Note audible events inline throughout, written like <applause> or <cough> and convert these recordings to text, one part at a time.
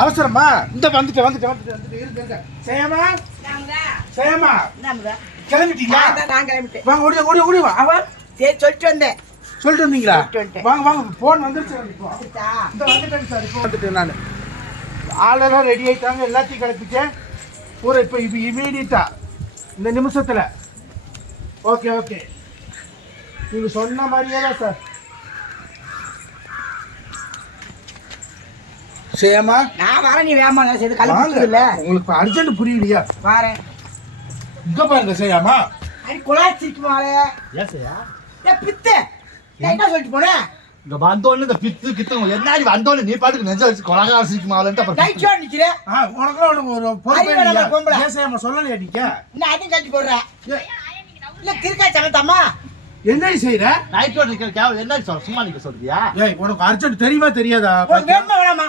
அவசரமா. இந்த வந்துட்டு வந்துட்டு வந்துட்டு வந்துட்டு இருங்க இருங்க செய்யாமா செய்யாமா கிளம்பிட்டீங்களா? நான் கிளம்பிட்டேன் வாங்க ஓடி ஓடி ஓடி அவ சரி சொல்லிட்டு வந்தேன். சொல்லிட்டு வந்தீங்களா. வாங்க வாங்க போன் வந்துருச்சு இப்போ? இந்த வந்துட்டேன் சார் இப்போ வந்துட்டேன் நான். ஆளெல்லாம் ரெடி ஆயிட்டாங்க எல்லாத்தையும் கிளப்பிட்டேன் பூரா இப்போ இப்போ இமீடியட்டா இந்த நிமிஷத்துல. ஓகே ஓகே நீங்க சொன்ன மாதிரியே தான் சார். செய்யாமா நான் வரேன் நீ வேமா நான் செய்து கலந்து இல்ல உங்களுக்கு அர்ஜென்ட் புரியலையா? வரேன். இங்க பாருங்க செய்யாமா அடி குழாச்சிட்டு மாலே ஏன் செய்யா ஏ பித்து. நான் என்ன சொல்லிட்டு போனேன் இங்க வந்தோன்னு இந்த பித்து கித்து என்னாடி வந்தோன்னு நீ பாட்டுக்கு நெஞ்ச வச்சு கொலகா சிக்குமாலன்ட்டு அப்புறம் நைட் ஆ உனக்கு ஒரு பொறுப்பே? பொம்பளை? ஏன் செய்யாம சொல்லலையா நீங்க? இன்னும் அதையும் கட்டி போடுறேன் இல்ல கிறுக்கா சமத்தாமா? என்னடி செய்யற கேவலம் என்ன சொல்ற சும்மா நிக்க சொல்றியா? ஏய் உனக்கு அர்ஜென்ட் தெரியுமா தெரியாதா? வேணுமா வேணாமா?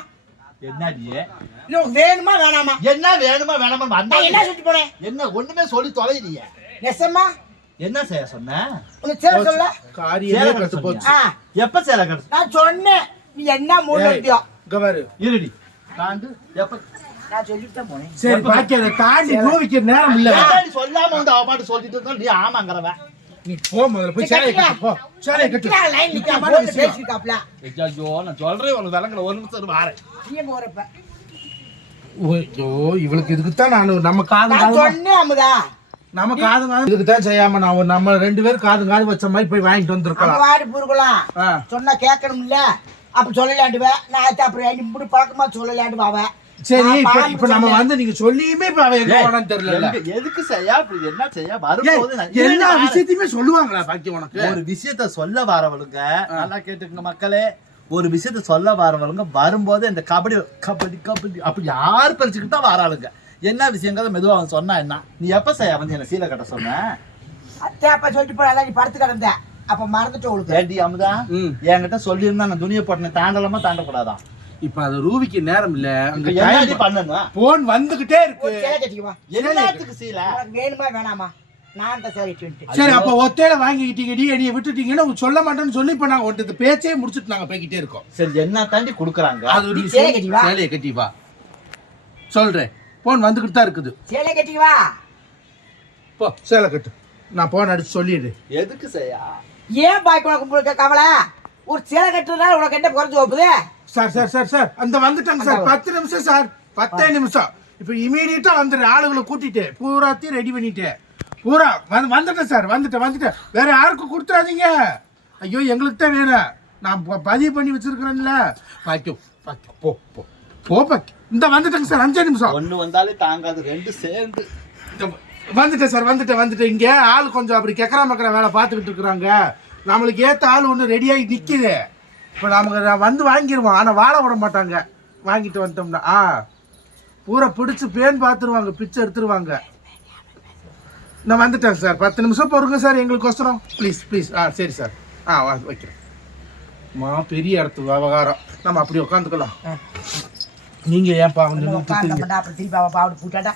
உனக்கு வேணுமா வேணாமா? என்ன வேணுமா வேணாமா வந்தா என்ன சொல்லிட்டு போனேன் என்ன ஒண்ணுமே சொல்லி தொலைறிய நெசமா என்ன செய்ய சொன்ன? சேர சொல்ல? காரியமே சேலை கட்டு போச்சு. எப்ப சேலை கட்டு? நான் சொன்னேன். நீ என்ன மூணு பாரு. இருடி. வந்து எப்ப? சரி பாக்கி அதை தாண்டி கோவிக்கிற நேரம் இல்ல. சொல்லாம வந்து அவ பாட்டு சொல்லிட்டு இருந்தா நீ ஆமாங்கிறவன் நீ போ முதல்ல போய் சேலையை கட்டு போ. கட்டு. லைன். ஐயோ நான் சொல்றேன் உனக்கு விளங்குற ஒரு நிமிஷம் வாரேன். நீ எங்க போறப்ப? ஐயோ இவளுக்கு இதுக்கு தான் நான் நம்ம காது சொன்னேன் அமுதா. நம்ம காது காது இதுக்கு தான் செய்யாம நான் நம்ம ரெண்டு பேரும் காது காது வச்ச மாதிரி போய் வாங்கிட்டு வந்திருக்கலாம். வாடி புருக்கலாம் ஆ. சொன்னா கேட்கணும்ல. அப்ப சொல்லலாண்டுவேன் நான் அப்புறம் இப்படி பழக்கமா சொல்லலாண்டு வாவ சரி இப்ப இப்ப நம்ம வந்து நீங்க சொல்லியுமே இப்ப அவ எங்க தெரியல எதுக்கு- எதுக்கு செய்யா? இப்படி என்ன செய்ய? வரும்போது எல்லா. விஷயத்தையுமே சொல்லுவாங்களா பாக்கி உனக்கு? ஒரு விஷயத்த சொல்ல வரவளுங்க நல்லா கேட்டுக்கங்க மக்களே. ஒரு விஷயத்த சொல்ல வரவளுங்க வரும்போது இந்த கபடி கபடி கபடி அப்படி யார் பறிச்சுக்கிட்டு தான் வராளுங்க? என்ன விஷயங்கிறத மெதுவா அவன் சொன்னா என்ன? நீ எப்ப செய்ய? வந்து என்ன சீலை கட்ட சொன்ன? அத்தை அப்ப சொல்லிட்டு போற நீ படுத்து கிடந்த. அப்ப மறந்துட்டு உங்களுக்கு ஏடி அமுதா. என்கிட்ட சொல்லியிருந்தா நான் துணியை போட்டேன் தாண்டலாமா தாண்டக்கூடாதான் இப்ப அது ரூவிக்கு நேரம் இல்ல. அங்க போன் வந்துகிட்டே இருக்கு. எல்லாத்துக்கு சீலை. வேணுமா வேணாமா? கட்டி சரி அப்ப ஒத்தையில வாங்கிக்கிட்டீங்க டி அடியை விட்டுட்டீங்கன்னு அவங்க சொல்ல மாட்டேன்னு சொல்லி இப்ப நாங்க ஒருத்தர் பேச்சே முடிச்சிட்டு நாங்க போய்கிட்டே இருக்கோம். சரி என்ன தாண்டி குடுக்குறாங்க? அது. கட்டி வா. சேலையை கட்டி வா. சொல்றேன். போன் வந்துகிட்டு தான் இருக்குது. சேலை கட்டிக்குவா போ சேலை கட்டு. நான் போன் அடிச்சு சொல்லிடு. எதுக்கு செய்யா ஏன் பாய்க்கு உங்களுக்கு கவலை? ஒரு சேலை கட்டுறதுனால உனக்கு என்ன குறைஞ்சு போகுது? சார் சார் சார் சார் அந்த வந்துட்டாங்க சார். பத்து நிமிஷம் சார். பத்தே நிமிஷம். இப்போ இமீடியட்டா வந்துடு ஆளுகளை கூட்டிட்டு. பூராத்தையும் ரெடி பண்ணிட்டு. பூரா வந்து வந்துட்டேன் சார். வந்துட்டேன் வந்துட்டேன். வேற யாருக்கும் கொடுத்துறாதீங்க. ஐயோ எங்களுக்கு தான் வேணும். நான் ப- பதிவு பண்ணி வச்சிருக்கிறேன்ல. பாக்கியோ பாக்கியோ போ போ. போ பாக்கி. இந்த வந்துட்டேங்க சார். அஞ்சே நிமிஷம். ஒண்ணு வந்தாலே தாங்காது. ரெண்டு சேர்ந்து. வந்துட்டேன் சார் வந்துட்டேன் வந்துட்டேன். இங்கே ஆள் கொஞ்சம் அப்படி கெக்கரா மக்கரா வேலை பார்த்துக்கிட்டு இருக்கிறாங்க. நம்மளுக்கு ஏற்ற ஆள் ஒன்று ரெடியாகி நிற்கிது இப்போ நமக்கு நான் வந்து வாங்கிடுவோம் ஆனால் வாழ விட மாட்டாங்க. வாங்கிட்டு வந்துட்டோம்னா ஆ பூரா பிடிச்சி பேன் பார்த்துருவாங்க பிச்சை எடுத்துருவாங்க. நான் வந்துட்டேன் சார். பத்து நிமிஷம் பொறுங்க சார் எங்களுக்கு ஒசரம் ப்ளீஸ் ப்ளீஸ் ஆ சரி சார். ஆ வா வைக்கிறேன். மா பெரிய இடத்து விவகாரம். நம்ம அப்படி உட்காந்துக்கலாம் நீங்கள் ஏன் பாவம் திருப்பி அவ பாவடு பூட்டாடா.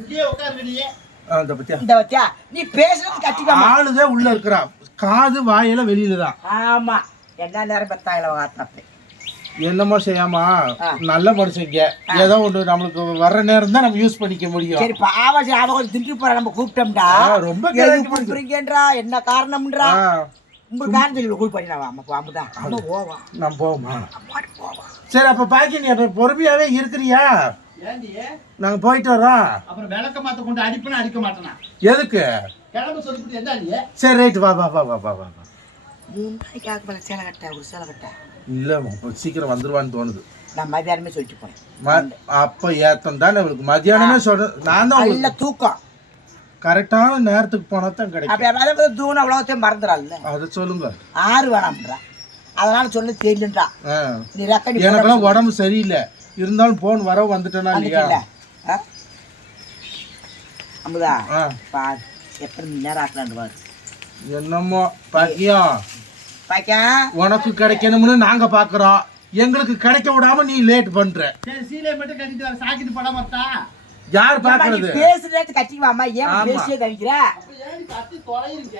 இங்கேயே உட்காருக்கீங்க ஆ இந்த பத்தியா? இந்த வச்சா நீ பேசுறது கட்டிக்காம ஆளுதே உள்ள இருக்கிறா. காது வாயெல்லாம் வெளியில தான் ஆமா. என்ன நேரம் பெத்தாயில வார்த்தை என்னமோ செய்யாமா. நல்ல மனுஷங்க ஏதோ ஒன்று நம்மளுக்கு வர்ற நேரம் தான் நம்ம யூஸ் பண்ணிக்க முடியும். சரி பாவம் சரி அவ கொஞ்சம் திண்டு போற நம்ம கூப்பிட்டோம்டா. ரொம்ப கூப்பிடுறீங்கன்றா? என்ன காரணம்ன்றா? உங்களுக்கு காரணம் சொல்லி கூப்பிட்டு பண்ணிடலாம் அம்மா அம்முதான் நான் போவோமா? அம்மாடி போவா. சரி அப்ப பாக்கி நீ அப்ப பொறுமையாவே இருக்கிறியா? நாங்க போயிட்டு வரோம் அப்புறம் விளக்க மாத்த கொண்டு அடிப்பேன்னு அடிக்க மாட்டேனா? எதுக்கு? கிளம்ப சொல்லிவிட்டு என்ன நீ சரி ரைட் வா வா வா வா வா வா. மூணு நாளைக்கு ஆக மேல சேலை கட்ட ஒரு சேலை கட்ட. இல்ல இப்ப சீக்கிரம் வந்துருவான்னு தோணுது. நான் மதியானமே சொல்லிட்டு போனேன் அப்ப ஏத்தம் தானே அவளுக்கு மதியானமே சொல்ற நான் தான் நல்ல தூக்கம். கரெக்டான நேரத்துக்கு போனா தான் கிடைக்கும். அப்படி தூணம் அவ்வளோத்தையும் மறந்துடான்ல அதை சொல்லுங்க. ஆறு வேணாம்ன்றா. அதனால சொல்ல தெரியலன்றா எனக்கெல்லாம் உடம்பு சரியில்லை. இருந்தாலும் போன் வர வந்துட்டேனா இல்லையா? அமுதா பாரு எப்படி மணி நேரம் ஆக்கலான்னு பாரு. என்னமோ பாக்கியம் பாக்கா உனக்கு கிடைக்கணும்னு நாங்க பாக்குறோம். எங்களுக்கு கிடைக்க விடாம நீ லேட் பண்ற. சரி சீலையை மட்டும் கட்டிட்டு வர சாக்கிட்டு படம் மாட்டா யார் பாக்குறது? பேசுறது கட்டிக்குவாமா ஏன். பேசியே தவிக்கிற? அப்ப ஏன் கத்தி தொலைறீங்க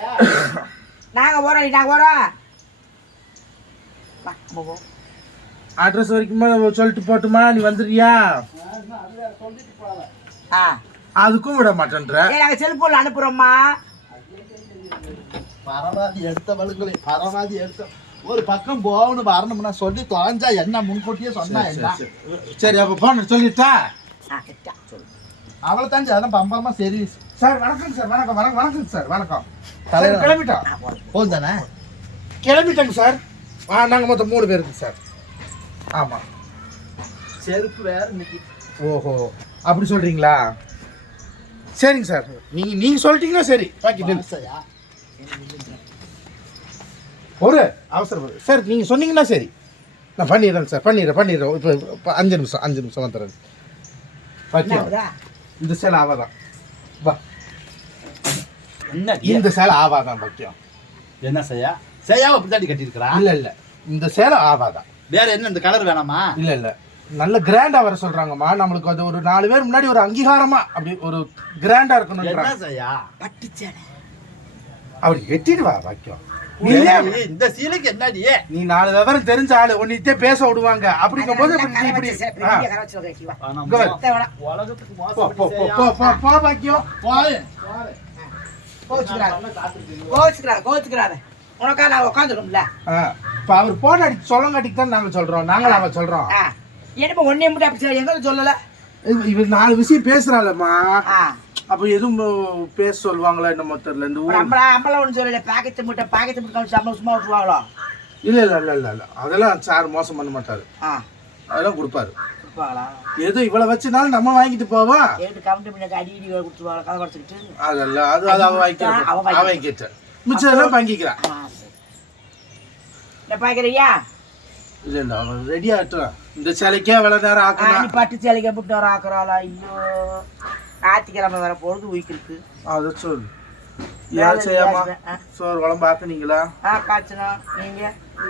நாங்க போறோம் நாங்க போறோம். அட்ரஸ் வரைக்குமா? சொல்லிட்டு போட்டுமா? நீ வந்துடுறியா? ஆ. அதுக்கும் விட மாட்டேன்ற. ஏ நாங்கள் செல்போனில் அனுப்புகிறோம்மா பரவாதி எடுத்தவளுங்களே பரவாதி எடுத்த. ஒரு பக்கம் போகணும் வரணும்னா சொல்லி தொலைஞ்சா என்ன முன்கூட்டியே சொன்னா என்ன? சரி அப்போ போன சொல்லிட்டா? அவளை தாண்டி அதெல்லாம் பம்பரமா சரி. சார் வணக்கம் சார் வணக்கம் வணக்கம் வணக்கம் சார் வணக்கம். தலைவர். கிளம்பிட்டோம். போதும். தானே? கிளம்பிட்டோங்க சார். ஆ நாங்கள் மொத்தம் மூணு பேருக்கு சார். ஆமாம் செருப்பு வேற இன்னைக்கு. ஓஹோ. அப்படி சொல்கிறீங்களா சரிங்க சார். நீங்கள் நீங்கள் சொல்லிட்டீங்கன்னா சரி. பாக்கி. மனசையா? ஒரு அவசரம். சார் நீங்கள் சொன்னீங்கன்னா சரி. நான் பண்ணிடுறேன் சார். பண்ணிடுறேன் பண்ணிடுறேன். இப்போ அஞ்சு நிமிஷம் அஞ்சு நிமிஷம் வந்துடுறேன். ஆகுதா? இந்த சேலை ஆவாதான். வா. என்ன இந்த சேலை ஆவாதான் பாக்கியம் என்ன செய்யா செய்யாம அப்படித்தாண்டி கட்டியிருக்கிறா? இல்லை இல்லை. இந்த சேலை ஆவாதான். வேற என்ன இந்த கலர் வேணாமா? இல்லை இல்லை. நல்ல கிராண்டா வர சொல்றாங்கம்மா. நம்மளுக்கு அது ஒரு நாலு பேர் முன்னாடி ஒரு அங்கீகாரமா அப்படி ஒரு கிராண்டா செய்யா பட்டுச்சேலை அப்படி வெட்டிட்டு வா ஏன் இந்த சீலைக்கு என்னடி? நீ நாலு விவரம் தெரிஞ்ச ஆளு ஒன்னித்தே பேச விடுவாங்க. அப்படிங்கும் போது இப்படி கோச்சுக்கிறாரு கோச்சுக்கிறாரு உனக்கா நான் உட்காந்துரும்ல ஆ. இப்ப அவர் போன் அடிச்சு சொல்லங்காட்டிக்கு தான் நாங்க சொல்றோம். நாங்களும் அவ சொல்றோம். ஆ. என்னமோ ஒன்னே மட்டும் அப்படி சரி எங்களும் சொல்லல. இவ- இவர் நாலு விஷயம் பேசுறாளம்மா. ஆ. அப்ப எதுவும் பேச சொல்லுவாங்களா என்னமோ தெரியல. இந்த ஊர் அம்பளா அம்பளை ஒன்று சொல்லல. பாக்கெட்டு முட்டை பாக்கெட்டு முட்டை அம்பளை சும்மா விட்டுருவாங்களோ? இல்ல இல்ல இல்ல இல்ல இல்ல. அதெல்லாம் சார் மோசம் பண்ண மாட்டாரு. ஆ. அதெல்லாம் கொடுப்பாரு. ஏதோ இவ்வளவு வச்சுனாலும் நம்ம வாங்கிட்டு போவா? ஏட்டு கவுண்டர் பண்ணி அடி இடி கொடுத்துருவாங்க கதை குறைச்சிக்கிட்டு? அதெல்லாம் அது அது அவ வாங்கிக்கிறா அவ. வாங்கிட்ட மிச்சம் எல்லாம் வாங்கிக்கிறான் என்ன பாக்குறியா இல்ல இல்ல அவன் ரெடி ஆகட்டும் இந்த சிலைக்கே இவ்வளவு நேரம் ஆக்கணும். பட்டு சேலைக்கு போட்டு வர ஆக்குறாளா? ஐயோ. ஞாயிற்றுக்கிழமை வர பொழுது உயிக்கிருக்கு அதை சொல்லு. ஏன் செய்யாமா? சோறு குழம்பு ஆக்குனீங்களா? ஆ காய்ச்சனா நீங்க?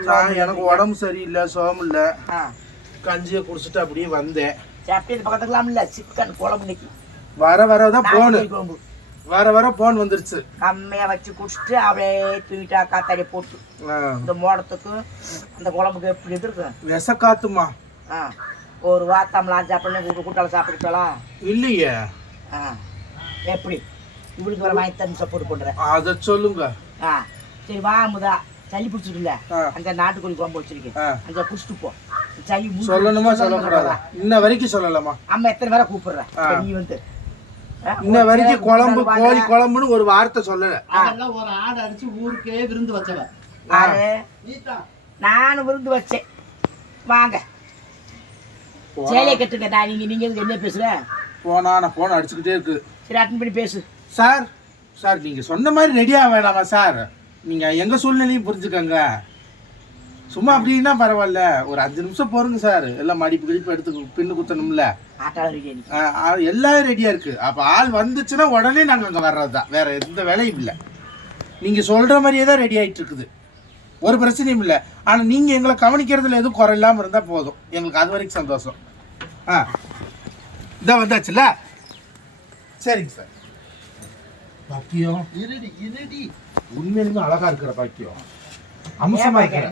நான் எனக்கு உடம்பு சரியில்லை சோகம் இல்ல. கஞ்சியை குடிச்சிட்டு அப்படியே வந்தேன். சரி அப்படியே இந்த பக்கத்துக்கலாம் இல்ல. சிக்கன் குழம்பு இன்னைக்கு. வர வரதான் போனு நாட்டுக்கோழி குழம்பு. வர வர போன் வந்துருச்சு. கம்மியா வச்சு குடிச்சிட்டு அப்படியே தூக்கிட்டா காத்தாடி போட்டு. இந்த மோடத்துக்கு அந்த குழம்புக்கு எப்படி இருக்கு? விஷ காத்துமா? ஒரு வாத்தாமலாம் சாப்பிடணும் கூட்டாளம் சாப்பிட்டுக்கலாம் இல்லையே. எப்படி? இவளுக்கு வர வாங்கி தண்ணி சப்போர்ட் பண்றேன். அத சொல்லுங்க. ஆ. சரி வா முதா சளி பிடிச்சிட்டுல ஆ. அந்த நாட்டுக்கோழி குழம்பு வச்சிருக்கேன். அங்க குடிச்சிட்டு போ. சளி சொல்லணுமா சொல்லக்கூடாதா? இன்ன வரைக்கும் சொல்லலாமா? அம்மா எத்தனை பேரை கூப்பிடுறேன். நீ வந்து. இன்ன வரைக்கும் குழம்பு. கோழி குழம்புன்னு ஒரு வார்த்தை சொல்லல. அதெல்லாம் ஒரு ஆடு அடிச்சு ஊருக்கே விருந்து வச்சவ. யாரு நீதான் நானும் விருந்து வச்சேன். வாங்க. சேலையை கட்டுங்க நான் நீங்க நீங்க என்ன பேசுற? போனா நான் போன் அடிச்சுக்கிட்டே இருக்கு. சரி அட்டன் பண்ணி பேசு. சார் சார் நீங்க சொன்ன மாதிரி ரெடியா வேணாமா சார்? நீங்க எங்க சூழ்நிலையும் புரிஞ்சுக்கங்க. சும்மா அப்படின்னா பரவாயில்ல. ஒரு அஞ்சு நிமிஷம் போருங்க சார். எல்லாம் மடிப்பு கிடிப்பு எடுத்து பின்னு குத்தணும்ல. எல்லாம் ரெடியா இருக்கு. அப்ப ஆள் வந்துச்சுன்னா உடனே நாங்க அங்க வர்றதுதான் வேற எந்த வேலையும் இல்லை. நீங்க சொல்ற மாதிரியே தான் ரெடி ஆயிட்டு இருக்குது. ஒரு பிரச்சனையும் இல்லை. ஆனா நீங்க எங்களை கவனிக்கிறதுல எதுவும் குறை இல்லாம இருந்தா போதும். எங்களுக்கு அது வரைக்கும் சந்தோஷம். ஆ. இதான் வந்தாச்சுல்ல? சரிங்க சார். பாக்கியம். இருடி இருடி. உண்மையிலுமே அழகா இருக்கிற பாக்கியம். அம்சமா இருக்கிற.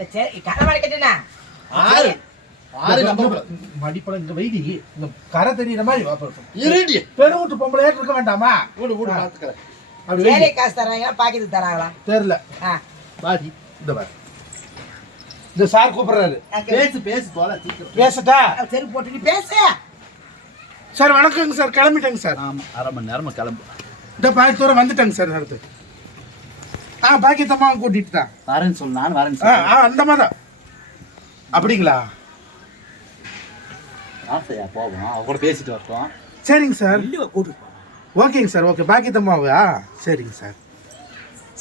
ஆறு நம்ம மடிப்பழம் இந்த வைடி இந்த கரை தெரியுற மாதிரி. இருடி. பெருவூட்டு பொம்பளையா இருக்க வேண்டாமா? வீடு வீடு பாத்துக்கிறேன். அப்படி வை. சேலை காசு தராங்களா பாக்கெட்டு தராங்களா தெரியல. ஆ. பாதி இந்த பாரு இந்த சார் கூப்பிடுறாரு. பேசு பேசு போல பேசட்டா? சரி போட்டு நீ பேசு. சார் வணக்கங்க சார். கிளம்பிட்டேங்க சார். ஆமா அரை மணி நேரமா கிளம்பு. இந்த பாக்கி தூரம் வந்துட்டேங்க சார் அடுத்து ஆ பாக்கியத்தம்மா கூட்டிட்டு தான். வரேன்னு சொல்லு நான் வரேன்னு ஆ அந்த மாதிரி தான். அப்படிங்களா? ஆசையா போவோம் அவ கூட பேசிட்டு வரட்டும் சரிங்க சார். கூட்டு போ. ஓகேங்க சார் ஓகே. பாக்கியத்தம்மாவா? சரிங்க சார்.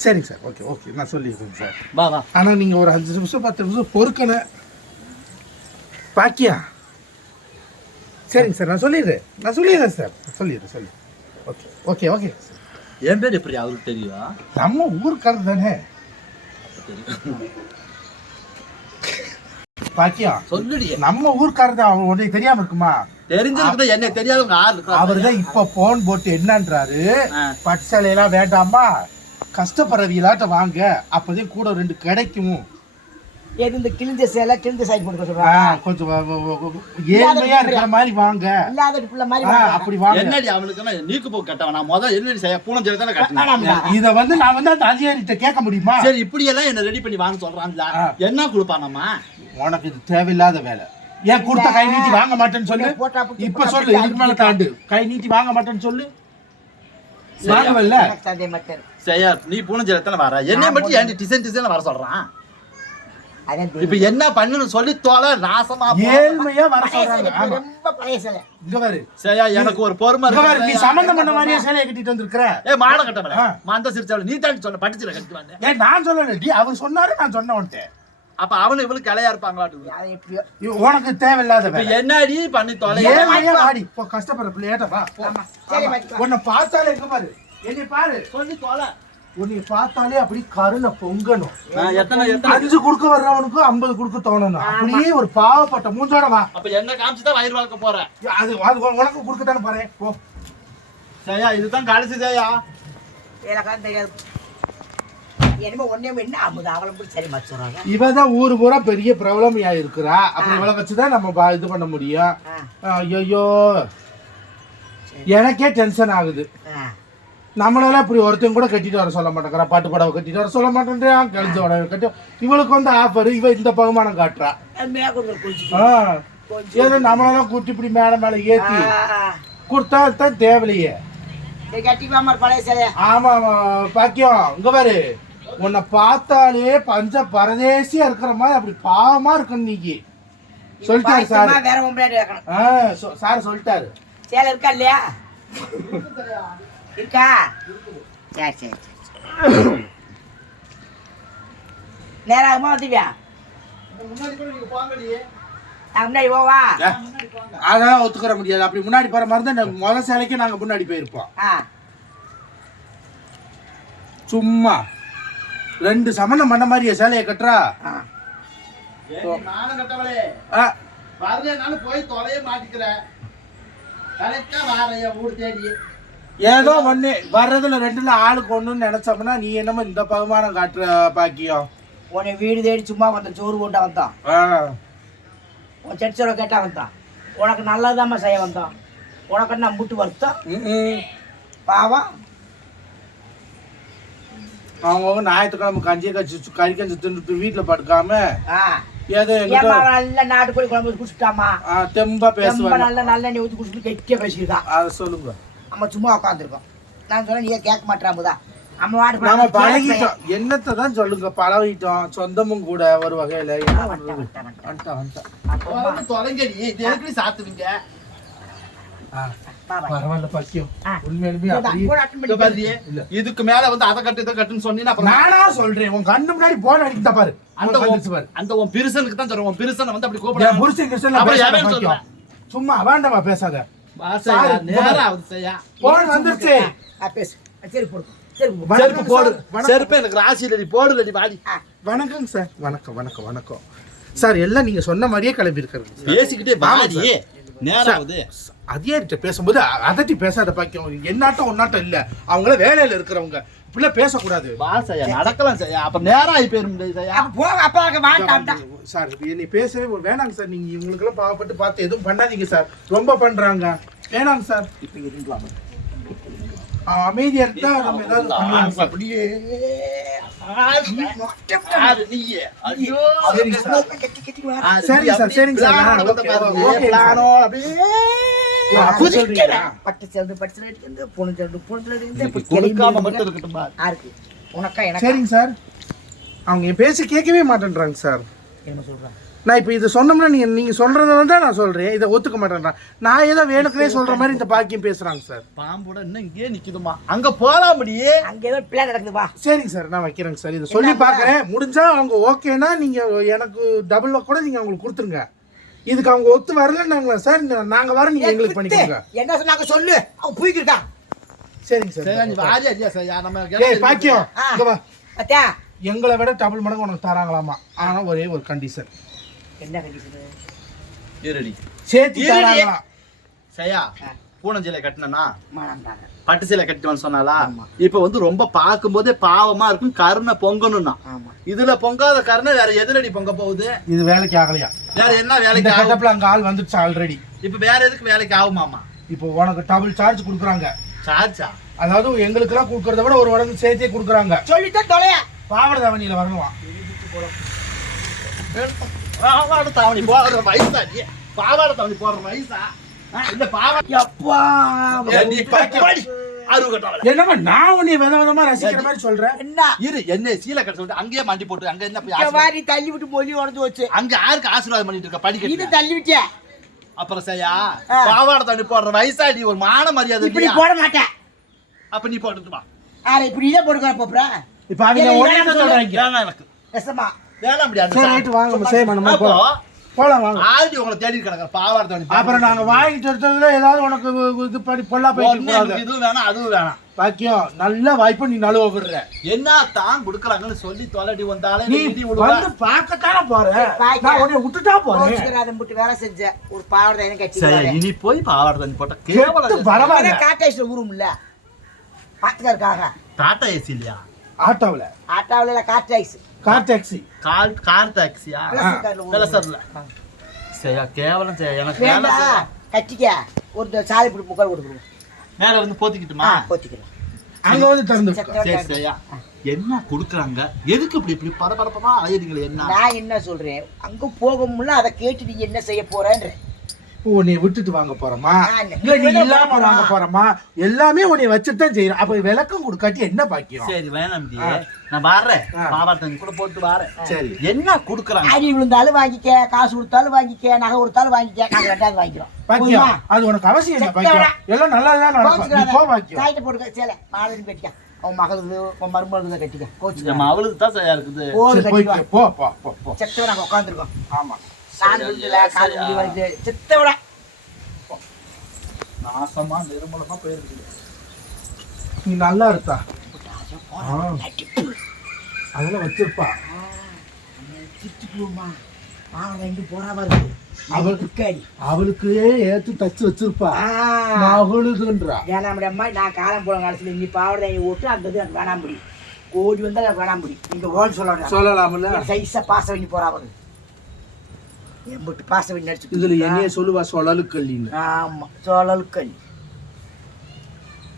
சரிங்க சார் ஓகே ஓகே. நான் சொல்லிடுறேங்க சார். வா வா. ஆனால் நீங்கள் ஒரு அஞ்சு நிமிஷம் பத்து நிமிஷம் பொறுக்கணும் பாக்கியா? சரிங்க சார் நான் சொல்லிடுறேன். நான் சொல்லிடுறேன் சார். சொல்லிடுறேன் சொல்லி ஓகே ஓகே ஓகே. என் பேர் எப்படி? அவருக்கு தெரியும் நம்ம ஊருக்காரர் தானே. பாக்கியா சொல்லுடி. நம்ம ஊருக்காரர் தான் அவன் உடனே தெரியாம இருக்குமா? தெரிஞ்சிருக்குதா என்ன தெரியாதவங்க ஆள் அவர் தான் இப்ப போன் போட்டு என்னன்றாரு? ஆ. பட்டு சேலையெல்லாம் வேண்டாமா? கஷ்டப்படுறவங்களாட்ட வாங்க. அப்போதான் கூட ரெண்டு கிடைக்கும்? எது இந்த கிழிஞ்ச சேலை கிழிஞ்ச சைடு ஆ, சொல்றாங்க கொஞ்சம் ஏழ்மையா இருக்கிற மாதிரி வாங்க. இல்லாத பிள்ளை மாதிரி. அப்படி வாங்க. என்னடி அவனுக்கு நீக்கு போக்கு கட்டவன்? நான் முதல்ல என்னடி செய்ய பூனஞ்சலி தானே கட்டினேன். வேணாம்டா. இத வந்து நான் வந்து அந்த அதிகாரிகிட்ட கேட்க முடியுமா? சரி இப்படி எல்லாம் என்ன ரெடி பண்ணி வாங்க சொல்றான்ல. ஆ. என்ன கொடுப்பானம்மா உனக்கு இது தேவையில்லாத வேலை. ஏன் கொடுத்த கை நீட்டி வாங்க மாட்டேன்னு சொல்லு? போட்டா புட்டு, இப்ப போட்டா சொல்லு புட்டு, இதுக்கு மேல தாண்டு. கை நீட்டி வாங்க மாட்டேன்னு சொல்லு. வாங்கவல்ல. சரியா நீ பூனஞ்சலி தானே வர என்னை மட்டும் ஏன் டிசைன் டிசைன் வர சொல்றான். இப்ப என்ன பண்ணணும் சொல்லி தோல நாசமா. ஏழ்மையா வர சொல்றாங்க. சேலை, ஆமா. ரொம்ப பழைய சேலை. இங்க பாரு. சரியா எனக்கு ஒரு பொறுமை இங்க பாரு நீ இருக்கு சம்பந்தம் பண்ண மாதிரியே சேலையை கட்டிட்டு வந்திருக்கிற. ஏ மாட கட்டவல ஆ. மந்த சிரிச்சாவல நீ தான் சொன்ன பட்டுச்சில கட்டி வந்தேன் ஏன் நான் சொல்லல. டி அவர் சொன்னாரு நான் சொன்ன உன்ட்ட அப்ப அவனு இவளுக்கு கிளையா இருப்பாங்களாட்டு உனக்கு தேவையில்லாத இப்ப என்னடி பண்ணி தொலை? ஏழ்மையா வாடி. போ கஷ்டப்படுற பிள்ளையாட்ட வா போ. ஆமா. சரி, ஆமா. மாத்திக்கலாம். உன்னை பார்த்தாலே இங்க பாரு. என்னை பாரு. சொல்லி தொலை. உன்னை பார்த்தாலே அப்படி கருணை பொங்கணும். நான் எத்தனை எத்தனை அஞ்சு கொடுக்க வர்றவனுக்கு ஐம்பது கொடுக்க தோணணும். அப்படியே ஒரு பாவப்பட்ட மூஞ்சோட வா. அப்ப என்ன காமிச்சுதான் வயிறு வளர்க்க போறேன் அது அது உனக்கு கொடுக்கத்தானே பாரு. போ. சரியா இதுதான் கடைசி சரியா எனக்கெல்லாம் தெரியாது. என்னமோ ஒண்ணே என்ன அமுதா? அவளை போய் சரி மாத்தி சொல்றாங்க. இவ தான் ஊரு பூரா பெரிய பிரபலமையா இருக்கிறா. அப்புறம் இவளை வச்சுதான் நம்ம இது பண்ண முடியும். ஐயோ எனக்கே டென்ஷன் ஆகுது. ஆ. நம்மளால இப்படி ஒருத்தன் கூட கட்டிட்டு வர சொல்ல மாட்டேங்கிறா பாட்டு புடவை கட்டிட்டு வர சொல்ல மாட்டேன்றான் கழிஞ்ச உடவை கட்டி இவளுக்கு வந்து ஆஃபர் இவ இந்த பகுமானம் காட்டுறா. ஏதோ நம்மளால கூட்டி இப்படி மேல மேல ஆ. கொடுத்தா தான் தேவையில்லையே. ஆமா ஆமா, பாக்கியம் இங்க பாரு. உன்னை பார்த்தாலே பஞ்ச பரதேசியா இருக்கிற மாதிரி அப்படி பாவமா இருக்கணும் நீங்க சொல்லிட்டாரு சார். வேற சார் சொல்லிட்டாரு. சேலை இருக்கா இல்லையா? <laughs> இருக்கா? சரி சரி. நேராகமா வந்துவியா முன்னாடி போவா? அதெல்லாம் ஒத்துக்கிற முடியாது. அப்படி முன்னாடி போற மாதிரி தான் இந்த முத சேலைக்கு நாங்க முன்னாடி போயிருப்போம். சும்மா. ரெண்டு சமணம் பண்ண மாதிரியே சேலையை கட்டுறா. போய் தொலைய மாட்டிக்கிறேன். கரெக்டா வாரைய ஊர் தேடி ஏதோ ஒண்ணு வர்றதுல ரெண்டுல ஆளுக்கு ஒண்ணுன்னு நினைச்சோம்னா நீ என்னமோ இந்த பகுமானம் காட்டுற பாக்கியம். உன்னை வீடு தேடி சும்மா வந்தான் சோறு போட்டா வந்தான் உன் செடிச்சோட கேட்டா வந்தான் உனக்கு நல்லதாம்மா செய்ய வந்தோம் உனக்கு என்ன முட்டு வருத்தம். பாவம். அவங்க ஞாயிற்றுக்கிழமை கஞ்சி கஞ்சி கறி கஞ்சி தின்னுட்டு வீட்டுல படுக்காம ஏதோ நல்ல நாட்டுக்கோழி குழம்பு குடிச்சிட்டாமா தெம்பா பேசுவாங்க நல்ல நல்லெண்ணெய் ஊற்றி குடிச்சிட்டு கெட்டியா பேசிக்கிட்டான் அதை சொல்லுங்க. நம்ம சும்மா உட்காந்துருக்கோம் நான் சொன்னேன் நீ ஏன் கேட்க மாட்டாமுதா நம்ம வாட்டு நாம பழக்கம் பழகிட்டோம். என்னத்தை தான் சொல்லுங்க பழகிட்டோம். சொந்தமும் கூட ஒரு வகையில எதுக்கு சாத்துவீங்க. பரவாயில்ல பக்கியம். உண்மையிலுமே. இதுக்கு மேல வந்து அதை கட்டு இதை கட்டுன்னு சொன்னீங்கன்னா நானா சொல்றேன். உன் கண்ணு முன்னாடி போன் அடிக்கிட்ட பாரு. அந்த அந்த உன்- வந்துச்சு பாரு. அந்த உன் பிரிசனுக்கு தான் சொல்றேன் உன் பிரிசனை வந்து அப்படி என் கூப்பிட புருஷன் கிருஷ்ணன் சும்மா வேண்டாமா பேசாத. செருப்பு போடு. செருப்பு எனக்கு ராசியிலடி. போடுலடி வாடி. வணக்கம் சார். வணக்கம் வணக்கம் வணக்கம். சார் எல்லாம் நீங்க சொன்ன மாதிரியே கிளம்பி இருக்கிறது பேசிக்கிட்டே வாடி நேரம் ஆகுது அதிகாரிட்ட பேசும்போது அதட்டி பேசாத பாக்கியம். என்னாட்டம் ஒன்னாட்டம் இல்ல. அவங்கள வேலையில இருக்கிறவங்க. இப்படிலாம் பேசக்கூடாது. வாசையா நடக்கலாம் செய்யா அப்ப நேரம் ஆகி போயிரும் செய்யா அப்ப போங்க அப்பா அங்க வாண்டாம்டா சார் என்னை பேசவே வேணாங்க சார். நீங்க இவங்களுக்கெல்லாம் பாவப்பட்டு பார்த்து எதுவும் பண்ணாதீங்க சார். ரொம்ப பண்றாங்க. வேணாங்க சார். இப்ப இருக்கலாம் அவன் அமைதியா இருந்தா நம்ம ஏதாவது பண்ணலாம் சார். அப்படியே. சரிங்க சார் வா. சரிங்க சார், சார். ஓகே, அப்படியே. பட்டு சேர்ந்து பட்டு சேர்ந்து எடுத்து பொண்ணு சேர்ந்து பொண்ணு. இருக்கட்டும் பாரு. யாருக்கு உனக்கா எனக்கு? சரிங்க சார். அவங்க என் பேச கேட்கவே மாட்டேன்றாங்க சார். என்ன சொல்றேன் நான் இப்போ இது சொன்னோம்னா நீங்க நீங்க சொல்றத தான் நான் சொல்றேன். இதை ஒத்துக்க மாட்டேன்றான். நான் ஏதோ வேணுக்குனே சொல்ற மாதிரி இந்த பாக்கியம் பேசுறாங்க சார். பாம்போட இன்னும் இங்கேயே நிக்குதுமா அங்க போலாம் முடியே அங்க ஏதோ பிள்ளை நடக்குது வா சரிங்க சார். நான் வைக்கிறேங்க சார். இதை சொல்லி பார்க்குறேன் முடிஞ்சா அவங்க ஓகேனா நீங்க எனக்கு டபுள்ல கூட நீங்க அவங்களுக்கு கொடுத்துருங்க. இதுக்கு அவங்க ஒத்து வரலன்னாங்களா? சார் நாங்க வர நீங்க எங்களுக்கு பண்ணிக்கோங்க என்ன சொன்னாங்க சொல்லு. அவன் பூய்க்கிருக்கான் சரிங்க சரி. பாக்கியம் எங்களை விட டபுள் மடங்கு உனக்கு தராங்களாமா? ஆனா ஒரே ஒரு கண்டிஷன் என்ன கண்டிஷன் சேர்த்து இருடி. தராங்களாம். செய்யா பூனஞ்சீலை கட்டினா மானம்டாங்க பட்டு சீலை கட்டினு சொன்னாலா ஆமா. இப்ப வந்து ரொம்ப பார்க்கும்போதே பாவமா இருக்கும். கருணை பொங்கணும்னா. ஆமா. இதுல பொங்காத கருணை வேற எதிரடி பொங்க போகுது? இது வேலைக்கு ஆகலையா? வேற என்ன வேலைக்கு ஆகும்? கட்டப்ல அங்க ஆள் வந்துடுச்சு ஆல்ரெடி இப்ப வேற எதுக்கு வேலைக்கு ஆகுமாமா? இப்போ உனக்கு டபுள் சார்ஜ் கொடுக்குறாங்க. சார்ஜா அதாவது எங்களுக்கெல்லாம் கொடுக்கறத விட ஒரு மடங்கு சேர்த்தே கொடுக்குறாங்க. சொல்லித்தான் தொலையா. பாவட தவணியில வரணுமா? பாவாடை தாவணி போடுற வயசா பாவாடை தாவணி போடுற வயசா? இந்த பாவாடை எப்பா நீ கட்டவள. என்னமா நான் உன்னை வித விதமா ரசிக்கிற மாதிரி சொல்றேன் என்ன? இரு என்ன சீலை கட்ட சொல்லிட்டு அங்கேயே மாட்டி போட்டு அங்க என்ன? மாதிரி தள்ளி விட்டு மொழி உடஞ்சு வச்சு அங்க யாருக்கு ஆசீர்வாதம் பண்ணிட்டு இருக்க? இது படிக்க தள்ளி விட்டியா அப்புறம் செய்யா ஆ. பாவாடை தாண்டி போடுற வயசா நீ ஒரு மான மரியாதை இப்படி? போட மாட்டேன். அப்ப நீ போட்டுட்டு வா. ஆனா இப்படி இதே போட்டுக்கிற போப்புறா இப்ப அவங்க வேணாம் சொல்றாங்க எனக்கு. நெசமா வேணாம் முடியாது சரி ரைட்டு வாங்க சேம் நம்ம அப்போ போலாம் வாங்க. ஆல்ரெடி உங்களை தேடி கிடக்குற பாவாடை அப்புறம் நாங்க வாங்கிட்டு எடுத்ததுல ஏதாவது உனக்கு இது- பண்ணி பொல்லா போயிட்டு இதுவும் வேணாம் அதுவும் வேணாம். பாக்கியம் நல்ல வாய்ப்பு நீ நழுவ விடுற. என்ன தான் குடுக்கறாங்கன்னு சொல்லி தொலைடி வந்தாலே நீ வந்து பார்க்கத்தானே போற. நான் உன்னை விட்டுட்டா போறேன். கோச்சுக்கிறாத முட்டு வேலை செஞ்ச ஒரு பாவடை தான் கட்டி சரி இனி போய் பாவாடை தண்ணி போட்ட கேவலம் பரவாயில்ல டாடா ஏசி இல்லையா? ஆட்டோவில். ஆட்டாவில காட்டாய்ஸ் கார் டாக்ஸி கார் கார் டாக்ஸியா பிளஸர்ல சரியா கேவலம் செய்ய எனக்கு வேலை வேண்டா செய்ய. கட்டிக்க. ஒரு சாலை பிடி முக்கால் கொடுக்கணும் மேல வந்து போத்திக்கிட்டுமா? போத்திக்கலாம். அங்க வந்து திறந்து. சரி சரியா. என்ன குடுக்குறாங்க? எதுக்கு இப்படி இப்படி பரபரப்பமா அலையுறீங்களே என்ன? நான் என்ன சொல்றேன்? அங்க போக முடியல அதை கேட்டு நீங்க என்ன செய்ய போறேன்ற. இப்போ உன்னை விட்டுட்டு வாங்க போறோமா இல்ல நீ இல்லாம வாங்க போறோமா எல்லாமே உன்னை வச்சுட்டு தான் செய்யறோம் அப்ப விளக்கம் கொடுக்காட்டி என்ன பாக்கியம்? சரி வேணாம். நான். பாவாடை தண்ணி கூட போட்டு வாரேன். சரி. என்ன குடுக்குறாங்க? அடி விழுந்தாலும் வாங்கிக்க காசு கொடுத்தாலும் வாங்கிக்க நகை கொடுத்தாலும் வாங்கிக்க நாங்க ரெண்டாவது வாங்கிக்கிறோம். பாக்கியம்? அது உனக்கு அவசியம் இல்லை. பாக்கியம்? எல்லாம் நல்லதுதான் நடக்கும். நீ போ பாக்கியம். சாய்ட்ட போட்டுக்க. சேலை மாலை கட்டிக்க. அவன் மகளுக்கு உன் மருமகளுக்கு கட்டிக்க. கோச்சு நம்ம அவளுக்கு தான் சரியா இருக்குது. போ போ போ போ. செத்தவன் நாங்க உட்காந்துருக்கோம் ஆமா. விழுந்துல காது விழுந்து வருது. செத்தவடா நாசமா நிர்மலமா போயிருக்குது. நீ நல்லா இருக்கா? ஆ, அதெல்லாம் வச்சிருப்பா. திட்டுக்குமா அவன் ரெண்டு போறா வருது அவள் அவள் துக்காடி அவளுக்கு ஏத்து தச்சு வச்சிருப்பா. மகளுதுன்றா. வேணாம் அம்மா நான் காலம் போல காலத்துல நீ பாவடை ஓட்டு அந்த இது எனக்கு வேணாம் முடி கோடி வந்தா எனக்கு வேணாம் முடி நீங்க ஓடு சொல்ல சொல்லலாம்ல. சைஸா பாச பண்ணி போறா அவரு எம்பிட்டு பாச பண்ணி நடிச்சு இதுல என்னைய சொல்லுவா சொல்லலு கல்லின்னு. ஆமா சோழலுக்கல்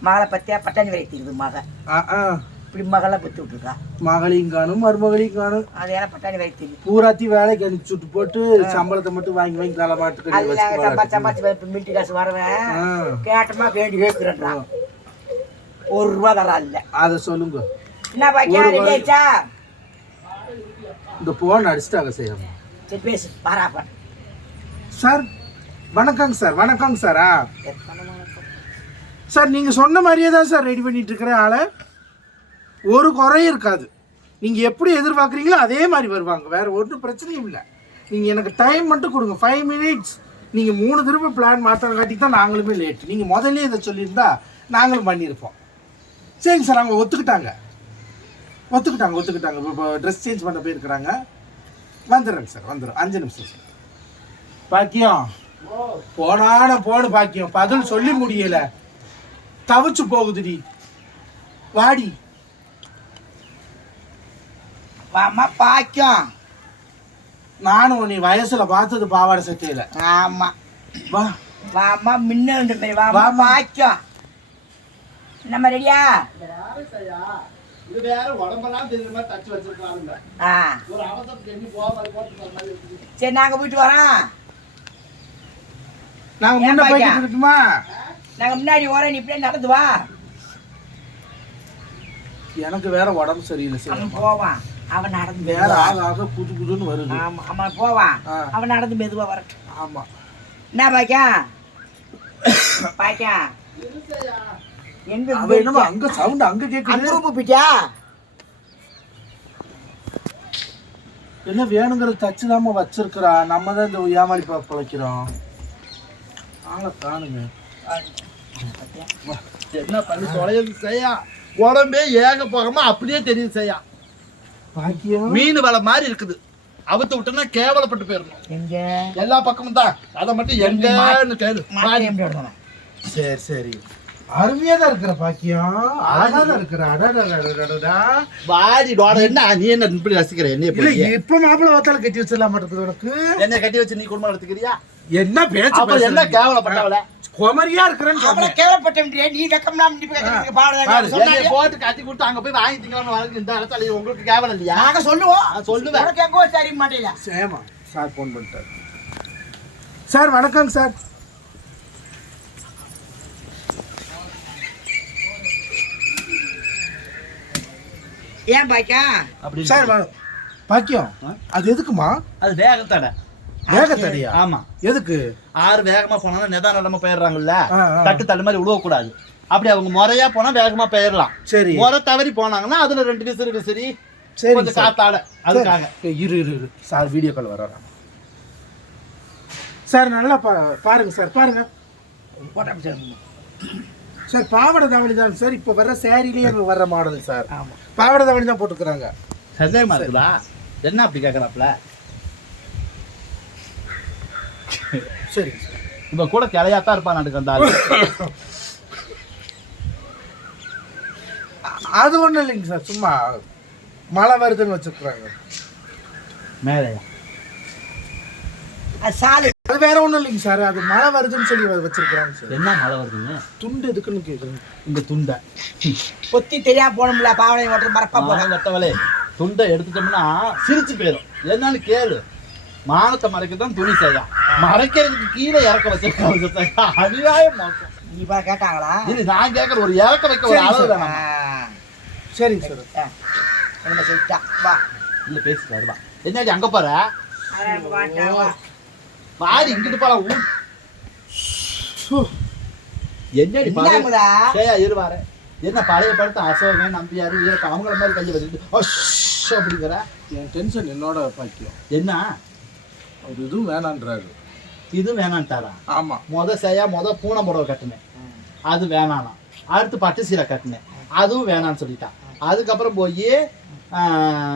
மகளை பத்தியா பட்டாணி வரைக்கிறது மக. ஆ, ஆ. இப்படி மகளை பெற்று விட்டுருக்கா. மகளையும் காணும் மருமகளையும் காணும். அது ஏன்னா பட்டாணி வரைக்கு தெரியும் பூராத்தி வேலைக்கு அனுப்பிச்சு விட்டு போட்டு சம்பளத்தை மட்டும் வாங்கி வாங்கி தலை மாட்டுக்கு சம்பாதி மில்ட்டு காசு வரவேன் கேட்டமா வேண்டி கேட்குறேன்றான் ஒரு ரூபா தரா இல்ல. அத சொல்லுங்க. என்ன பாக்கியா ரெடி ஆயிடுச்சா? இந்த போன் அடிச்சுட்டாங்க செய்யாம சரி பேசு. பாராப்பன் சார் வணக்கங்க சார் வணக்கங்க சார்? ஆ சார் நீங்கள் சொன்ன மாதிரியே தான் சார் ரெடி பண்ணிட்டு இருக்கிறேன் ஆளை. ஒரு குறையும் இருக்காது. நீங்கள் எப்படி எதிர்பார்க்குறீங்களோ அதே மாதிரி வருவாங்க. வேற ஒன்றும் பிரச்சனையும் இல்லை. நீங்கள் எனக்கு டைம் மட்டும் கொடுங்க. ஃபைவ் மினிட்ஸ் நீங்கள் மூணு திரும்ப பிளான் மாற்றங்காட்டி தான் நாங்களுமே லேட் நீங்கள் முதல்ல இதை சொல்லியிருந்தா நாங்களும் பண்ணியிருப்போம். சரிங்க சார் அவங்க ஒத்துக்கிட்டாங்க. ஒத்துக்கிட்டாங்க ஒத்துக்கிட்டாங்க. இப்போ ட்ரெஸ் சேஞ்ச் பண்ண போயிருக்கிறாங்க. வந்துடுறேங்க சார் வந்துடுறேன். அஞ்சு நிமிஷம் சார். பாக்கியம். போனான போடு பாக்கியம். பதில் சொல்லி முடியல. தவிச்சு போகுதுடி. வாடி. வாமா பாக்கியம். நானும் உன்னை வயசுல பார்த்தது பாவாடை சட்டையில. ஆமா. வா. வாமா மின்னல் மாதிரி வாமா வாமா. பாக்கியம். நம்ம ரெடியா? இது வேற உடம்பெல்லாம் தெரியுற மாதிரி தச்சு வச்சிருக்காங்க ஆ. ஒரு அவசரத்துக்கு எண்ணி போகாம போட்டு போற மாதிரி இருக்குது. சரி நாங்க போயிட்டு வரோம். நாங்க முன்ன இருக்கட்டுமா? முன்னாடி வரேன் நீ இப்படியே நடந்து வா. எனக்கு வேற உடம்பு சரியில்லை சார் போவான். அவன் நடந்து வேற. ஆக ஆக புது புதுன்னு வருது. ஆமா அவன் போவான். அவன் நடந்து மெதுவா வரட்டும். ஆமா. என்ன பாக்கியம் பாக்கியம் எங்க அவ என்னமோ அங்க சவுண்ட் அங்க கேக்குது. ரூபு போயிட்டியா? என்ன வேணுங்கிறத தச்சுதாம வச்சிருக்கிறா. நம்ம தான் இந்த ஏமாளி பிழைக்கிறோம். ஆளை காணுங்க. என்ன பண்ணி? தொலைது செய்யா உடம்பே ஏக போகாம அப்படியே தெரியுது செய்யா மீன் வலை மாதிரி இருக்குது. அவுத்து விட்டோம்னா கேவலப்பட்டு போயிடணும். எங்க? எல்லா பக்கமும் தான். அதை மட்டும் எங்கன்னு கேளு. சரி சரி. அருமையா தான் இருக்கிற பாக்கியம் அழகா தான் இருக்கிற அடடடடடடா. வாடி டோட என்ன நீ என்ன இப்படி ரசிக்கிற என்ன இல்ல இப்ப மாப்பிள்ள பார்த்தாலும் கட்டி வச்சிடலாம் மாட்டது உனக்கு என்ன கட்டி வச்சு நீ குடும்பம் எடுத்துக்கிறியா என்ன பேச்சு என்ன கேவலப்பட்டவள குமரியா இருக்கிறேன்னு அவளை சொன்னேன். நீ வெக்கம்லாம் நீ பாடுறேன் போட்டு கட்டி கொடுத்து அங்க போய் வாங்கி திங்கலாம் வழக்கு இந்த இடத்துல உங்களுக்கு கேவலம் இல்லையா நாங்க சொல்லுவோம் சொல்லுவேன். கேட்கவும் சரி மாட்டேங்க சேமா சார் ஃபோன் பண்ணிட்டார் சார் வணக்கம் சார் ஏன் பாய்க்கா அப்படி சார் வ- பாக்கியம்? அது எதுக்குமா? அது வேகத்தடை. வேகத்தடியா? ஆமா. எதுக்கு? ஆறு வேகமா போனா நிதானம் இல்லாம போயிடுறாங்கல்ல. தட்டு தள்ளு மாதிரி விழுவக்கூடாது அப்படி அவங்க முறையா போனா வேகமா போயிடலாம். சரி. முறை தவறி போனாங்கன்னா அதுல ரெண்டு விசிறு விசிறி சரி கொஞ்சம் சார். காத்தாட. அதுக்காக. இரு இரு இரு. சார் வீடியோ கால் வர்றாராம் சார் நல்லா பா பாருங்க சார் பாருங்க. சார் பாவாடை தாவணி தான் சார். இப்போ வர்ற சேரீலேயே வர்ற மாடல் சார். ஆமா. பாவாடை தாவணி தான் போட்டுக்கிறாங்க. சந்தேகமா இருக்குதா? என்ன அப்படி கேக்குறாப்ல சரி. இப்ப கூட கிளையாத்தான் இருப்பான் எனக்கு அந்த ஆளு. அது ஒன்றும் இல்லைங்க சார் சும்மா மழை வருதுன்னு வச்சுருக்குறாங்க மேலையா அது சாலு அது வேற ஒன்றும் இல்லைங்க சார். அது மழை வருதுன்னு சொல்லி வச்சிருக்கிறாங்க சார். என்ன மழை வருதுங்க? துண்டு எதுக்குன்னு கேட்குறேன் இந்த துண்டை. பொத்தி தெரியாம போகணும்ல பாவனை ஓட்டுற மறப்பா போக மானம் கட்டவளே துண்டை எடுத்துட்டோம்னா சிரிச்சு போயிடும். என்னன்னு கேளு. மானத்தை மறைக்க தான் துணி செய்யா மறைக்கிறதுக்கு கீழே இறக்க வச்சிருக்காங்க அநியாயம் மோசம். நீ பா கேட்டாங்களா? இது நான் கேட்கற ஒரு இறக்க வைக்க ஒரு அளவு சரி. வேணாமா? சரிங்க சார் என்ன சொல்லிட்டா வா. இல்ல பேசிட்டு வா என்னடி அங்க போற? வாடி இங்கிட்டு போலாம். ஊ சு. என்னடி பாரு? இருவாரு என்ன பழைய படத்தை அசோகன் நம்பியாரு வீரப்ப அவங்கள மாதிரி கையை வச்சுட்டு அஷ் அப்படிங்கிற? என் டென்ஷன் என்னோட பாக்கியம். என்ன? அவர் எதுவும் வேணான்றாரு. இது வேணான்ட்டாரா? ஆமாம் முத சேயா முத பூனை புடவை கட்டினேன். அது வேணானா அடுத்து பட்டு சீலை கட்டினேன். அதுவும் வேணான்னு சொல்லிட்டான். அதுக்கப்புறம் போய்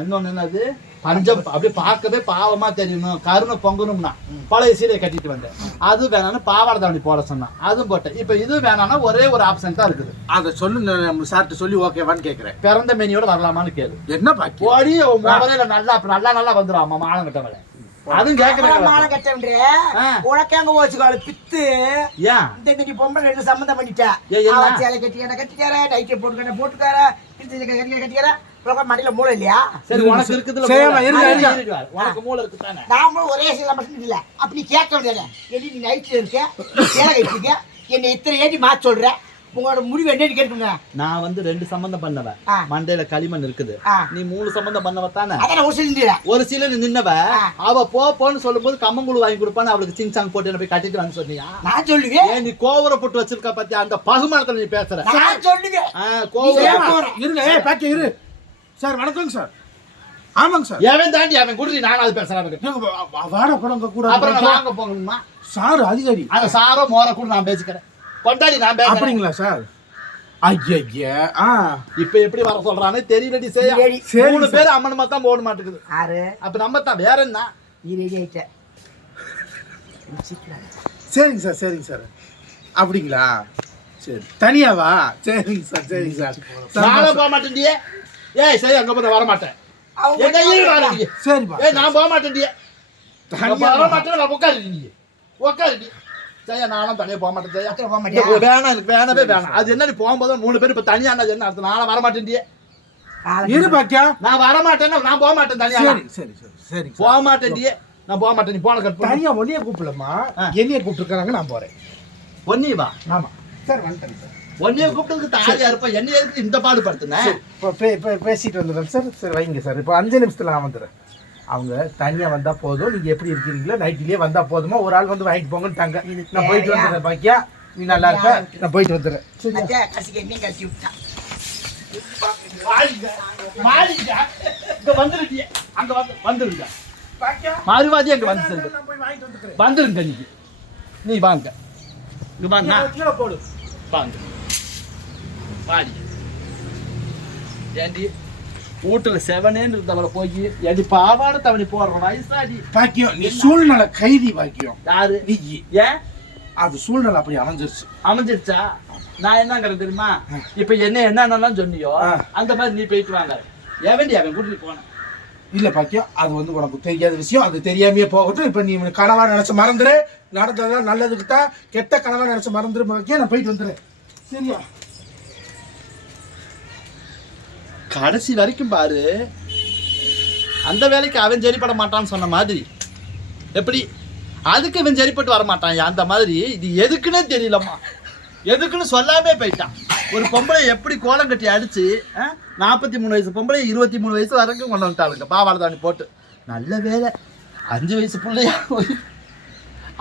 இன்னொன்று என்னது? பஞ்சம் அப்படியே பார்க்கவே பாவமா தெரியணும். கருணை பொங்கணும்னா பழைய சீலையை கட்டிட்டு வந்தேன். அது வேணான்னு பாவாடை தாவணி போட சொன்னான். அதுவும் போட்டேன். இப்போ இது வேணான்னா ஒரே ஒரு ஆப்ஷன் தான் இருக்குது. அதை சொல்லு நம்ம சார்ட்ட சொல்லி ஓகேவான்னு கேட்குறேன் பிறந்த மேனியோட வரலாமான்னு கேளு. என்ன பாக்கியம்? ஓடி முதல்ல நல்லா நல்லா நல்லா வந்துடும் அம்மா மானம் கட்டவளை அதுவும் அப்புறம் மாலை கட்டவன்றே, ஆ. உனக்கு எங்க போச்சுக்காலு பித்து. ஏன்? இந்த நீ பொம்பளை ரெண்டு சம்மந்தம் பண்ணிட்ட ஏய், என்ன? அவன் சேலை கட்டிக்கார கட்டிக்கார நைட்டை கிழிச்ச கட்டிக்கார கட்டிக்கார உனக்கு மடியில மூளை இல்லையா? சரி உனக்கு. இருங்க. உனக்கு மூளை இருக்கு தானே நாமளும் ஒரே சீலை மட்டும் இல்ல. அப்படி கேட்க வேண்டியது எடி நீ நைட்ல இருக்க? சேலை கட்டிருக்க என்னை இத்தனை ஏடி மாத்த சொல்ற? உங்களோட முடிவு என்னன்னு கேட்டுங்க நான் வந்து ரெண்டு சம்பந்தம் பண்ணவ. மண்டையில களிமண் இருக்குது. நீ மூணு சம்பந்தம் பண்ணவ தானே? ஒரு சில நின்னவ ஆ. அவ போ போன்னு சொல்லும்போது கம்மங்குழு வாங்கி கொடுப்பான்னு அவளுக்கு சிங் சாங் போட்டு போய் கட்டிட்டு வான்னு சொன்னியா? நான் சொல்லுவேன். நீ கோவர போட்டு வச்சிருக்க பத்தி அந்த பகுமானத்துல நீ பேசுற. நான் சொல்லுவேன். கோவர? இருங்க இரு. சார் வணக்கங்க சார். ஆமாங்க சார். எவன் தாண்டி அவன் குடுறி நானும் அது பேசுறேன் அவனுக்கு. நாங்க வா- வா- வாடகை படம் கூட. அப்புறம் வாங்க போகணுமா? சார் அதிகாரி. அந்த சாரோ மோர கூட நான் பேசிக்கிறேன். கொண்டாடி நான் பேசுறேன். அப்படிங்களா சார்? ஐயா ஆ. இப்ப எப்படி வர சொல்றானே தெரியலடி சரி. மூணு. பேர் அம்மனமா தான் போட மாட்டேங்குது. ஆறு அப்ப நம்ம தான் வேற என்ன? நீ ரெடி ஆயிட்ட. சரிங்க சார் சரிங்க சார். அப்படிங்களா? சரி தனியாவா சரிங்க சார் சரிங்க சார். போக மாட்டேன்டியே. ஏய் சரி அங்க போய் வர மாட்டேன் சரிப்பா ஏய் நான் போக மாட்டேன்டியே தனியா வர. மாட்டேன் நான் உட்காரு நீ. உட்காரு ஜெயா நானும் தனியா போக மாட்டேன் ஜெயா போக? இல்ல, வேணாம் எனக்கு வேணவே வேணாம். அது என்ன நீ போகும்போது மூணு பேர் இப்ப தனியா என்ன என்ன அர்த்தம்? நானும் வர மாட்டேன்டியே இரு பாக்கியா. நான் வர மாட்டேன்னா நான் போக மாட்டேன் தனியா. சரி சரி சரி சரி போக மாட்டேன்டியே நான் போக மாட்டேன் நீ போன கட் பண்ணி. தனியா ஒன்னிய கூப்பிடலாமா? ஆ. என்னைய கூப்பிட்டுருக்காங்க நான் போறேன். ஒன்னி வா ஆமா. சார் வந்துட்டேன் சார். ஒன்னிய கூப்பிட்டதுக்கு தாலியா இருப்ப என்ன எதுக்கு இந்த பாடு படுத்துனேன் இப்போ பேசிட்டு வந்துடுறேன். சார் சரி வைங்க சார். இப்போ அஞ்சு நிமிஷத்துல நான் வந்துடுறேன். அவங்க தனியா வந்தா போதும். நீங்க எப்படி இருக்கிறீங்களோ நைட்டிலேயே வந்தா போதுமா? ஒரு ஆள் வந்து வாங்கிட்டு போங்கன்ட்டாங்க. நான் போயிட்டு? வந்துடுறேன் பாக்கியா. நீ நல்லா இருப்ப. நான் போயிட்டு வந்துடுறேன். வந்துருங்க அங்க வந்து வந்துருங்க. மாறுவாதி அங்க வந்து வந்துக்கிறேன் வந்துருங்க நீ நீ வாங்க. வாங்க. போடு. வாங்க. வாடி. ஏண்டி வீட்டுல செவனேன்னு இருந்தவரை போய் ஏடி பாவாடை தவணி போடுற வயசாடி. பாக்கியம் நீ சூழ்நிலை கைதி பாக்கியம் யாரு? நீ ஏன் அது சூழ்நிலை அப்படி அமைஞ்சிருச்சு. அமைஞ்சிருச்சா? நான் என்னங்கிறது தெரியுமா? இப்ப என்ன என்னென்னலாம் சொன்னியோ. அந்த மாதிரி நீ போயிட்டு வாங்க. எவன்டி அவன் கூட்டிட்டு போனேன். இல்ல பாக்கியம் அது வந்து உனக்கு தெரியாத விஷயம். அது தெரியாமையே போகட்டும். இப்ப நீ கனவா நினைச்சு மறந்துரு. நடந்ததெல்லாம் நல்லதுக்கு தான் கெட்ட கனவா நினைச்சு மறந்துரு பாக்கியம் நான் போயிட்டு வந்துடுறேன். சரியா? கடைசி வரைக்கும் பாரு. அந்த வேலைக்கு அவன் சரிப்பட மாட்டான்னு சொன்ன மாதிரி. எப்படி? அதுக்கு இவன் சரிப்பட்டு வர மாட்டான். அந்த மாதிரி? இது எதுக்குன்னே தெரியலம்மா. எதுக்குன்னு சொல்லாமே போயிட்டான். ஒரு பொம்பளை எப்படி கோலம் கட்டி அடிச்சு நாற்பத்தி மூணு வயசு பொம்பளை இருபத்தி மூணு வயசு வரைக்கும் கொண்டு வந்துட்டாளுங்க. பாவாடை போட்டு. நல்ல வேலை. அஞ்சு வயசு பிள்ளையா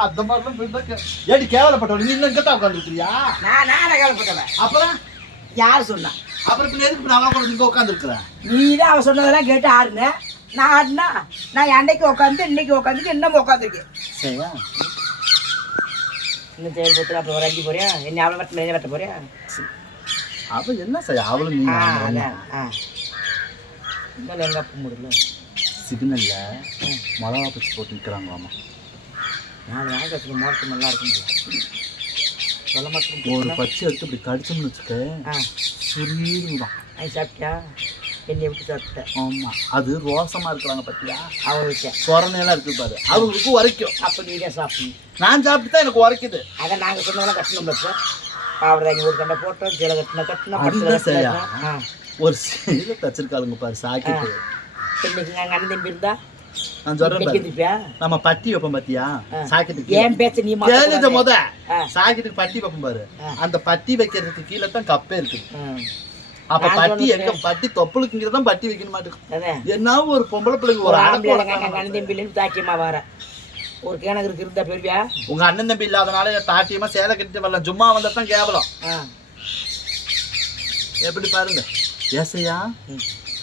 அந்த மாதிரிலாம் போயிட்டு ஏடி கேவலப்பட்டவன். நீ இன்னும் தான் உட்காந்துருக்கிறியா நான் நான் கேள்விப்பட்டவன் அப்புறம்? யார் சொன்னா? அப்புறம் பின்ன எதுக்கு இப்ப நான் கூட இங்கே உட்காந்துருக்குறேன் நீ தான் அவன் சொன்னதெல்லாம் கேட்டு ஆடுன. நான் ஆடினா நான் அன்னைக்கு உட்காந்து இன்னைக்கு உட்காந்துட்டு இன்னமும் உட்காந்துருக்கேன் சரியா? இன்னும் செயல்பட்டு அப்புறம் ஒரு அஞ்சு போறியா? என்ன அவளை வெட்ட என்ன வெட்ட போறியா? அவ என்ன செய்ய அவளும் நீ ஆ இன்னும் எங்க அப்ப முடியல சிக்னல்ல மிளகா பச்சி போட்டு நிற்கிறாங்களாமா நாள் கற்றுக்கு மோட்டர் நல்லா இருக்கும் ஒரு பச்சை எடுத்து இப்படி கடிச்சோம்னு வச்சுக்க அது சாப்பிட்டியா? என்னை விட்டு சாப்பிட்டேன் ஆமா. அது ரோசமா இருக்கிறாங்க பத்தியா? அவன் விட்டேன் சொரணையெல்லாம் இருக்கு பாரு. அவங்களுக்கு உரைக்கும். அப்போ நீ தான் சாப்பிடணும். நான் சாப்பிட்டு தான் எனக்கு உரைக்குது. அதை நாங்கள் சொன்னதெல்லாம் கட்டணும் சார் அவர்தான் ஒரு கண்டை போட்டோம் சில கட்டின கட்டின அதுதான் சரியா? ஒரு சீல தச்சிருக்காளுங்க பாரு சாக்கிட்டு. இன்னைக்கு நாங்கள் அண்ணன் தம்பி இருந்தா? நான் சொல்றேன் நம்ம பட்டி வைப்போம் பாத்தியா. சாக்கெட்டுக்கு ஏன் பேச்ச நீ கேளுத மாத்தக்கூடாது. முத. சாக்கெட்டுக்கு பட்டி வைப்போம் பாரு. அந்த பட்டி வைக்கிறதுக்கு கீழே தான் கப்பே இருக்கு. அப்ப பட்டி எங்க? பட்டி தொப்புளுக்குங்கிறத தான் பட்டி வைக்கணும்? மாட்டேங்குது என்ன ஒரு பொம்பளை பிள்ளைங்க ஒரு அண்ணன் தம்பிலேருந்து தாக்கியமா வர ஒரு கிணக்கு இருந்தா பெருவியா உங்க அண்ணன் தம்பி இல்லாதனால தாட்டியமா சேலை கட்டிட்டு வரல. சும்மா வந்தா தான் கேவலம். எப்படி பாருங்க. ஏசையா.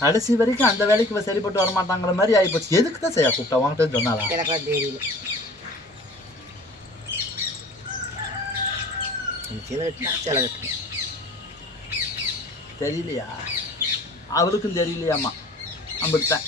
கடைசி வரைக்கும் அந்த வேலைக்கு இவ சரிப்பட்டு வர மாட்டாங்கிற மாதிரி ஆயிப்போச்சு. எதுக்கு தான் செய்யா கூப்பிட்டா? வாங்கிட்டு சொன்னாலா எனக்கெல்லாம் தெரியல. தெரியலையா? அவளுக்கும் தெரியலையாம்மா. அப்படித்தான்.